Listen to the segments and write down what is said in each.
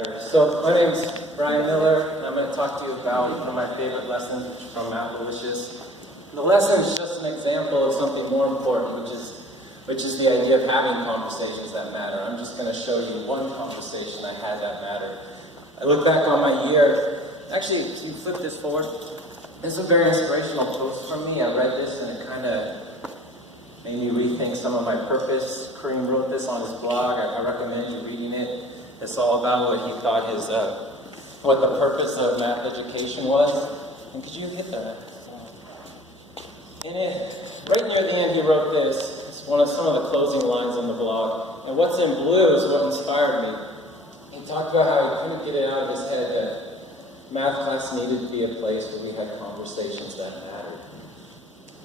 better. So my name's Brian Miller, and I'm going to talk to you about one of my favorite lessons from Mathalicious. The lesson is just an example of something more important, which is the idea of having conversations that matter. I'm just going to show you one conversation I had that mattered. I look back on my year. Actually, if you flip this forward, this is a very inspirational post from me. I read this and it kind of made me rethink some of my purpose. Kareem wrote this on his blog. I recommend you reading it. It's all about what he thought what the purpose of math education was. And could you hit that? Right near the end, he wrote this. It's some of the closing lines on the blog. And what's in blue is what inspired me. He talked about how he couldn't get it out of his head that math class needed to be a place where we had conversations that mattered.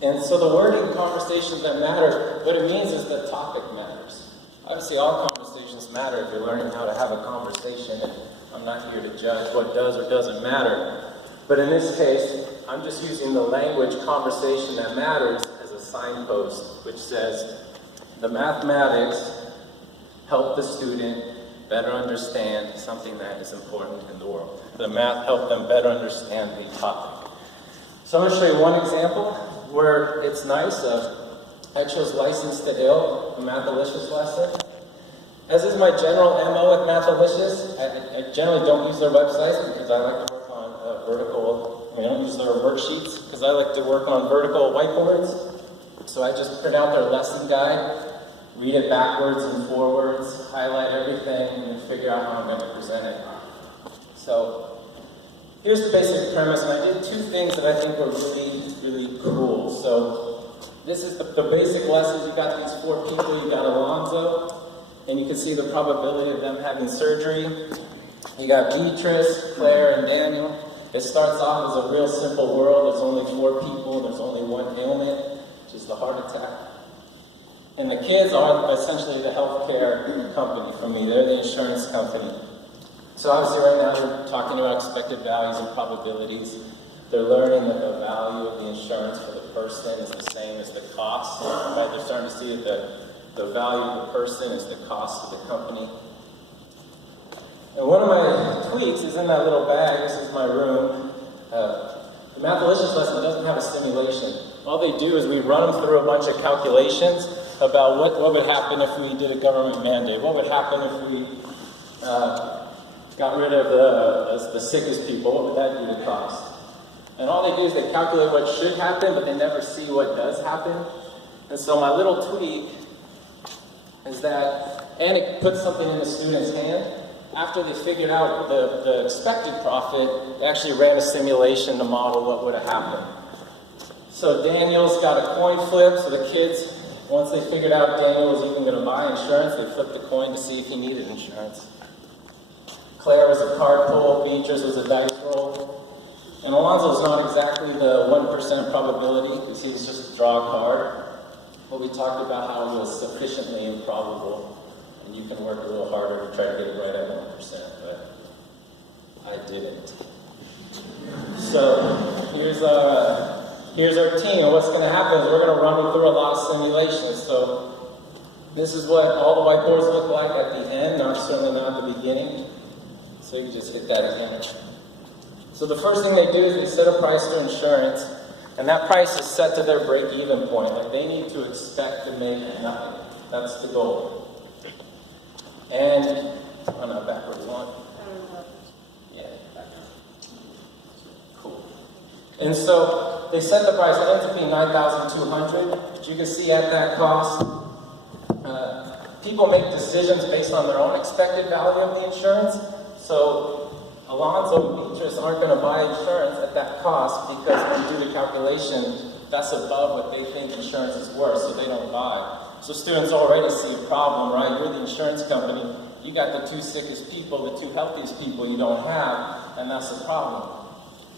And so the wording conversations that matter, what it means is the topic matters. Obviously all conversations matter if you're learning how to have a conversation, and I'm not here to judge what does or doesn't matter. But in this case, I'm just using the language conversation that matters as a signpost, which says the mathematics help the student better understand something that is important in the world. The math helped them better understand the topic. So I'm going to show you one example where it's nice. I chose License to Ill, a Mathalicious lesson. As is my general MO with Mathalicious, I generally don't use their websites because I like to work on I don't use their worksheets because I like to work on vertical whiteboards. So I just print out their lesson guide, read it backwards and forwards, highlight everything, and then figure out how I'm going to present it. So here's the basic premise, and I did two things that I think were really, really cool. So this is the basic lessons. You got these four people. You got Alonzo, and you can see the probability of them having surgery. You got Beatrice, Claire, and Daniel. It starts off as a real simple world. There's only four people. There's only one ailment, which is the heart attack. And the kids are essentially the healthcare company for me. They're the insurance company. So obviously right now they're talking about expected values and probabilities. They're learning that the value of the insurance for the person is the same as the cost. Right? They're starting to see that the value of the person is the cost of the company. And one of my tweaks is in that little bag. This is my room. The Mathalicious lesson doesn't have a simulation. All they do is we run them through a bunch of calculations about what would happen if we did a government mandate. What would happen if we got rid of the sickest people? What would that do to cost? And all they do is they calculate what should happen, but they never see what does happen. And so my little tweak is that, and it puts something in the student's hand. After they figured out the expected profit, they actually ran a simulation to model what would have happened. So Daniel's got a coin flip, so the kids, once they figured out Daniel was even going to buy insurance, they flipped the coin to see if he needed insurance. Claire was a card pull, Beatrice was a dice roll. And Alonzo's not exactly the 1% probability, because he was just draw a card. But we talked about how it was sufficiently improbable, and you can work a little harder to try to get it right at 1%, but I didn't. So here's our team, and what's going to happen is we're going to run them through a lot of simulations. So this is what all the whiteboards look like at the end, certainly not at the beginning. So you just hit that again. So the first thing they do is they set a price for insurance, and that price is set to their break-even point. Like they need to expect to make nothing. That's the goal. And, oh no, backwards one. Yeah, backwards. Cool. And so they set the price. It ends up being $9,200. But you can see at that cost, people make decisions based on their own expected value of the insurance. So Alonzo and Beatrice aren't going to buy insurance at that cost because when you do the calculation, that's above what they think insurance is worth, so they don't buy. So students already see a problem, right? You're the insurance company. You got the two sickest people, the two healthiest people you don't have, and that's the problem.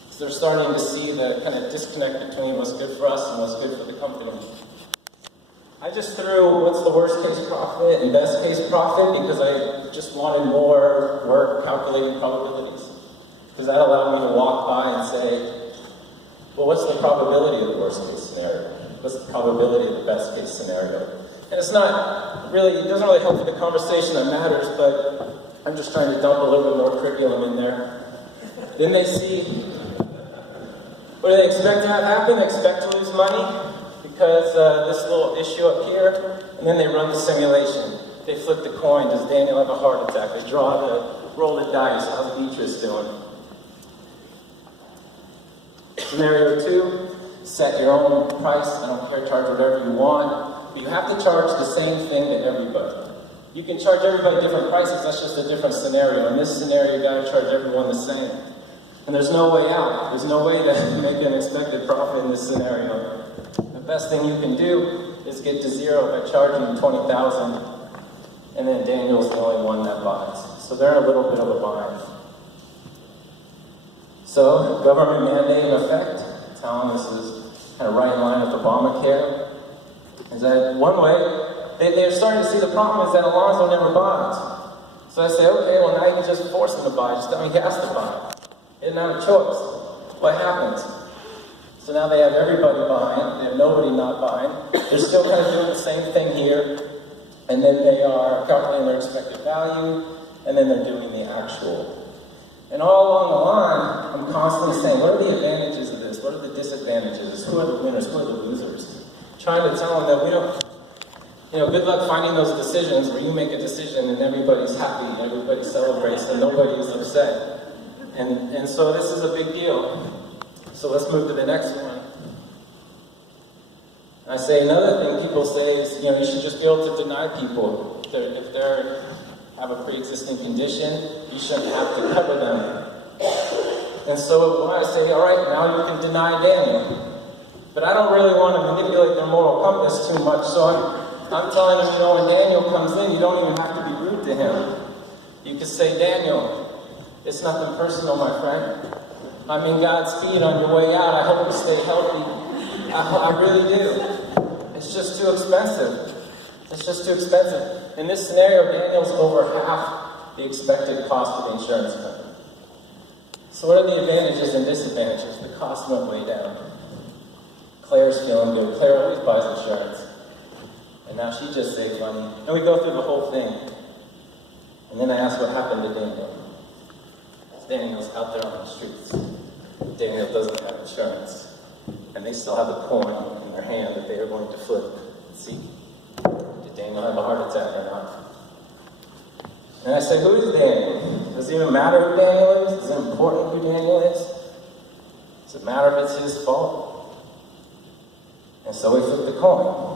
So they're starting to see the kind of disconnect between what's good for us and what's good for the company. I just threw what's the worst case profit and best case profit because I just wanted more work calculating probabilities. Because that allowed me to walk by and say, well, what's the probability of the worst case scenario? What's the probability of the best case scenario? And it's not really, it doesn't really help with the conversation that matters, but I'm just trying to dump a little bit more curriculum in there. Then they see, what do they expect to have happen? They expect to lose money because this little issue up here, and then they run the simulation. They flip the coin. Does Daniel have a heart attack? They roll the dice. How's Beatrice doing? Scenario 2, set your own price. I don't care, charge whatever you want. But you have to charge the same thing to everybody. You can charge everybody different prices, that's just a different scenario. In this scenario, you gotta charge everyone the same. And there's no way out. There's no way to make an expected profit in this scenario. The best thing you can do is get to zero by charging $20,000. And then Daniel's the only one that buys. So they're in a little bit of a bind. So, government mandate in effect, telling this is kind of right in line with Obamacare, is that one way, they're starting to see the problem is that Alonzo never buys. So I say, okay, well now you can just force him to buy, just tell me he has to buy. He doesn't have a choice. What happens? So now they have everybody buying, they have nobody not buying. They're still kind of doing the same thing here, and then they are calculating their expected value, and then they're doing the actual. And all along the line, I'm constantly saying, what are the advantages of this? What are the disadvantages? Who are the winners? Who are the losers? Trying to tell them that we don't, good luck finding those decisions where you make a decision and everybody's happy, everybody celebrates, and nobody is upset. And so this is a big deal. So let's move to the next one. I say another thing people say is, you should just be able to deny people. If they have a pre-existing condition, you shouldn't have to cover them. And so I say, all right, now you can deny Daniel. But I don't really want to manipulate their moral compass too much, so I'm telling them, when Daniel comes in, you don't even have to be rude to him. You can say, Daniel, it's nothing personal, my friend. I'm in Godspeed on your way out. I hope you stay healthy. I really do. It's just too expensive. It's just too expensive. In this scenario, Daniel's over half the expected cost of the insurance company. So what are the advantages and disadvantages? The cost went way down. Claire's feeling good. Claire always buys insurance. And now she just saved money. And we go through the whole thing. And then I ask what happened to Daniel. Daniel's out there on the streets. Daniel doesn't have insurance. And they still have the coin in their hand that they are going to flip. See, did Daniel have a heart attack or not? And I say, who is Daniel? Does it even matter who Daniel is? Is it important who Daniel is? Does it matter if it's his fault? And so we flip the coin.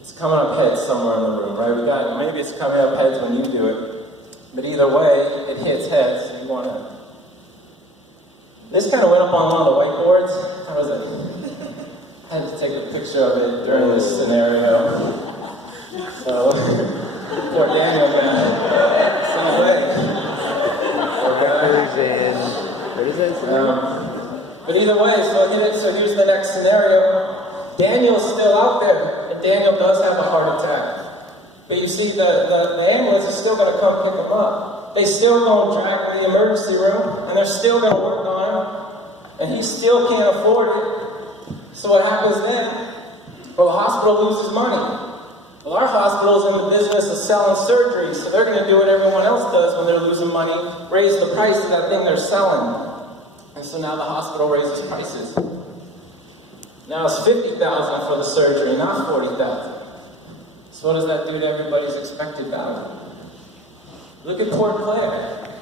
It's coming up heads somewhere in the room, right? Maybe it's coming up heads when you do it. But either way, it hits heads, so you want to... This kind of went up on one of the whiteboards. How was it? I had to take a picture of it during this scenario. So, poor Daniel, man. Same way. What is it? But either way, so here's the next scenario. Daniel's still out there, and Daniel does have a heart attack. But you see, the ambulance is still going to come pick him up. They still going to drag him to the emergency room, and they're still going to work on him, and he still can't afford it. So what happens then? Well, the hospital loses money. Well, our hospital is in the business of selling surgery, so they're going to do what everyone else does when they're losing money, raise the price of that thing they're selling. And so now the hospital raises prices. Now it's $50,000 for the surgery, not $40,000. So what does that do to everybody's expected value? Look at poor Claire.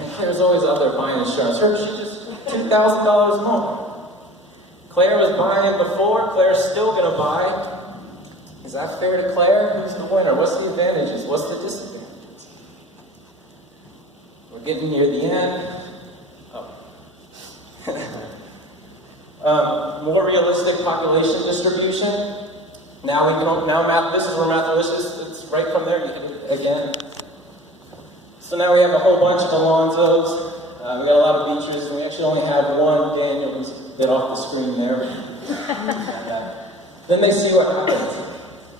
And Claire's always out there buying insurance. She just $2,000 more. Claire was buying it before. Claire's still going to buy. Is that fair to Claire? Who's the winner? What's the advantages? What's the disadvantages? We're getting near the end. More realistic population distribution. Now this is where Mathalicious, it's right from there, you hit it again. So now we have a whole bunch of Alonzos, we got a lot of Beatrices, and we actually only have one Daniel who's a bit off the screen there. And, then they see what happens.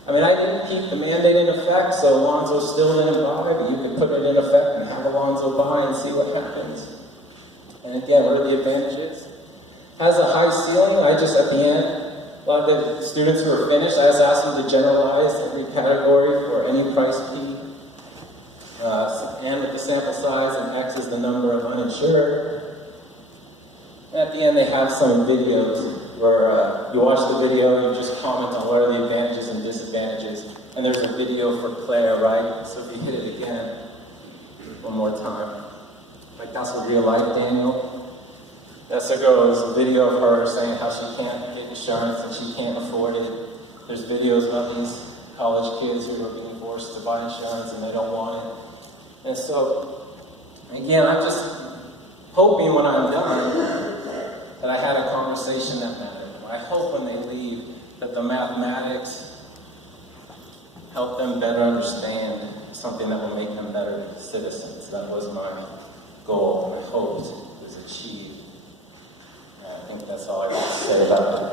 I didn't keep the mandate in effect, so Alonzo still didn't buy, but you could put it in effect and have Alonzo buy and see what happens. And again, what are the advantages? Has a high ceiling. At the end, a lot of the students who are finished, I just asked them to generalize every category for any price P. N with the sample size, and X is the number of uninsured. And at the end, they have some videos where you watch the video, you just comment on what are the advantages and disadvantages. And there's a video for Claire, right? So if you hit it again, one more time. Like, that's a real life Daniel. That's a girl, there's a video of her saying how she can't get insurance and she can't afford it. There's videos about these college kids who are being forced to buy insurance and they don't want it. And so, again, I'm just hoping when I'm done that I had a conversation that mattered. I hope when they leave that the mathematics help them better understand something that will make them better citizens. That was my goal, and I hoped it was achieved. And I think that's all I got to say about it.